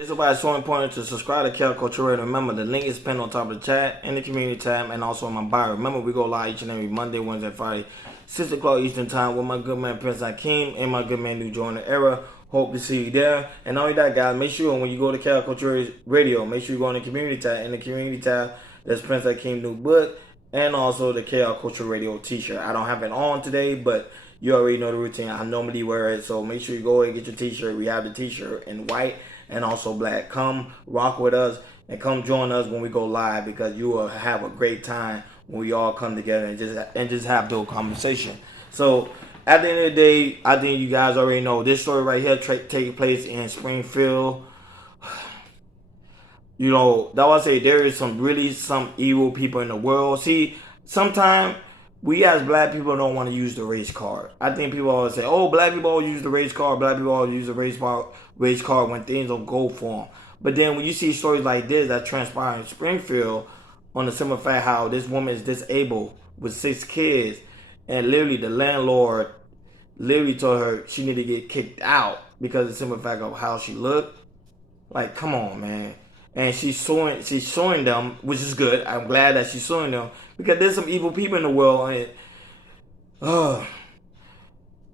It's about so important to subscribe to Cal Culture Radio. Remember, the link is pinned on top of the chat, in the community tab, and also in my bio. Remember, we go live each and every Monday, Wednesday, Friday, 6 o'clock Eastern Time with my good man Prince Hakeem and my good man New Joiner Era. Hope to see you there. And not only that, guys, make sure when you go to Cal Culture Radio, make sure you go in the community tab. In the community tab, there's Prince Hakeem new book and also the Cal Culture Radio t-shirt. I don't have it on today, but you already know the routine. I normally wear it, so make sure you go and get your t-shirt. We have the t-shirt in white and also black. Come rock with us and come join us when we go live, because you will have a great time when we all come together and just have those conversation. So at the end of the day, I think you guys already know this story right here take place in Springfield. You know, that I say there is some evil people in the world. See, sometimes we as black people don't want to use the race card. I think people always say, oh, black people always use the race card. Black people always use the race card when things don't go for them. But then when you see stories like this that transpire in Springfield, on the simple fact how this woman is disabled with 6 kids, and literally the landlord literally told her she needed to get kicked out because of the simple fact of how she looked. Like, come on, man. And she's suing them, which is good. I'm glad that she's suing them, because there's some evil people in the world, and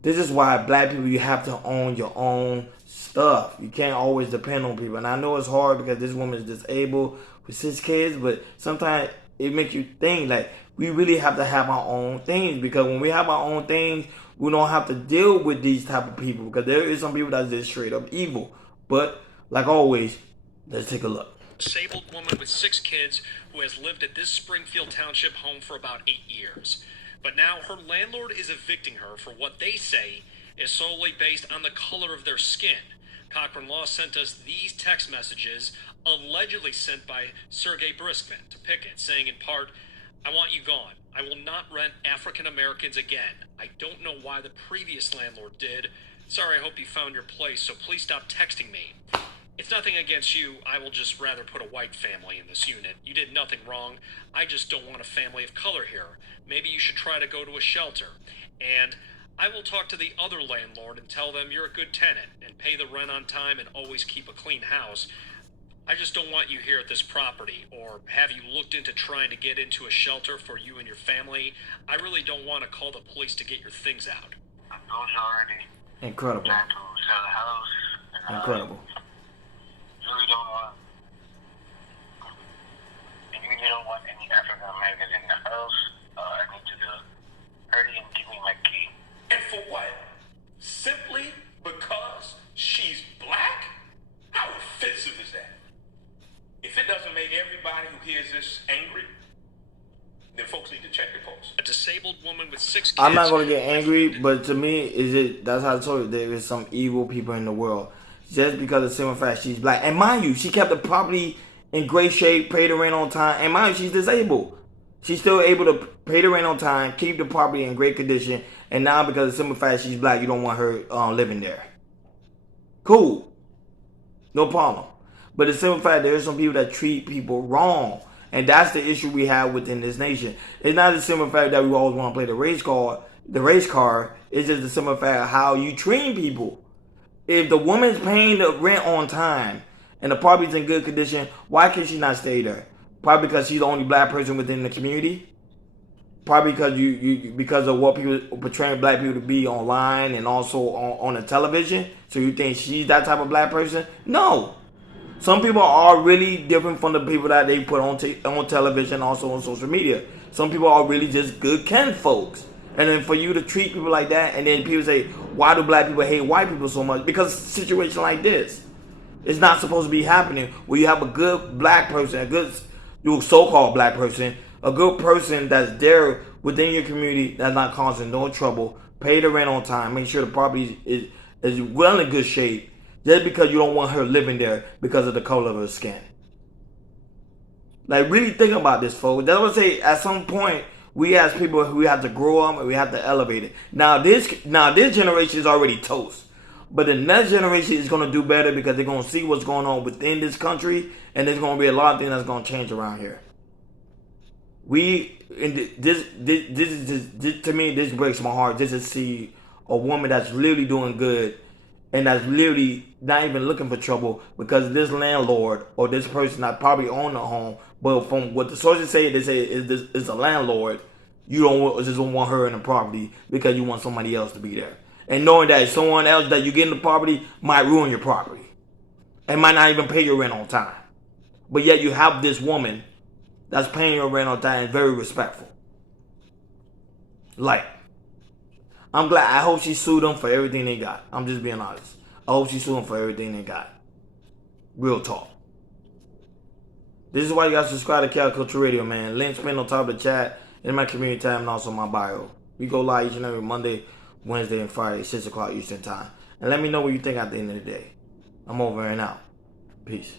this is why black people, you have to own your own stuff. You can't always depend on people. And I know it's hard because this woman is disabled with 6 kids, but sometimes it makes you think like we really have to have our own things, because when we have our own things, we don't have to deal with these type of people, because there is some people that's just straight up evil. But like always, let's take a look. Disabled woman with 6 kids who has lived at this Springfield Township home for about 8 years. But now her landlord is evicting her for what they say is solely based on the color of their skin. Cochran Law sent us these text messages, allegedly sent by Sergey Briskman to Pickett, saying in part, "I want you gone. I will not rent African Americans again. I don't know why the previous landlord did. Sorry, I hope you found your place, so please stop texting me. It's nothing against you. I will just rather put a white family in this unit. You did nothing wrong. I just don't want a family of color here. Maybe you should try to go to a shelter. And I will talk to the other landlord and tell them you're a good tenant and pay the rent on time and always keep a clean house. I just don't want you here at this property. Or have you looked into trying to get into a shelter for you and your family? I really don't want to call the police to get your things out." Those already Incredible. trying to sell a house. And, Incredible. really don't want, and you really don't want any African Americans in the house. I need you to hurry and give me my key. And for what? Simply because she's black? How offensive is that? If it doesn't make everybody who hears this angry, then folks need to check their pulse. A disabled woman with 6 kids. I'm not gonna get angry, but to me, that's how I told you, there is some evil people in the world. Just because of the simple fact she's black. And mind you, she kept the property in great shape, paid the rent on time, and mind you, she's disabled. She's still able to pay the rent on time, keep the property in great condition, and now because of the simple fact she's black, you don't want her living there. Cool. No problem. But the simple fact, there's some people that treat people wrong. And that's the issue we have within this nation. It's not the simple fact that we always want to play the race card. It's just the simple fact of how you treat people. If the woman's paying the rent on time and the property's in good condition, why can she not stay there? Probably because she's the only black person within the community. Probably because because of what people portraying black people to be online and also on the television. So you think she's that type of black person? No. Some people are really different from the people that they put on television, also on social media. Some people are really just good kin folks. And then for you to treat people like that, and then people say, why do black people hate white people so much? Because a situation like this, it's not supposed to be happening where you have a good black person, a good so-called black person, a good person that's there within your community that's not causing no trouble, pay the rent on time, make sure the property is well in good shape, just because you don't want her living there because of the color of her skin. Like, really think about this, folks. That's what I say, at some point, we as people, we have to grow up and we have to elevate it. Now this generation is already toast. But the next generation is going to do better because they're going to see what's going on within this country. And there's going to be a lot of things that's going to change around here. To me, this breaks my heart just to see a woman that's really doing good and that's literally not even looking for trouble because this landlord or this person that probably own the home, but from what the sources say, they say is a landlord. You just don't want her in the property because you want somebody else to be there, and knowing that someone else that you get in the property might ruin your property and might not even pay your rent on time. But yet you have this woman that's paying your rent on time and very respectful. Like, I'm glad. I hope she sued them for everything they got. I'm just being honest. I hope she sued them for everything they got. Real talk. This is why you guys subscribe to Cal Culture Radio, man. Links pinned on top of the chat, in my community tab, and also my bio. We go live each and every Monday, Wednesday, and Friday, 6 o'clock Eastern Time. And let me know what you think at the end of the day. I'm over and out. Peace.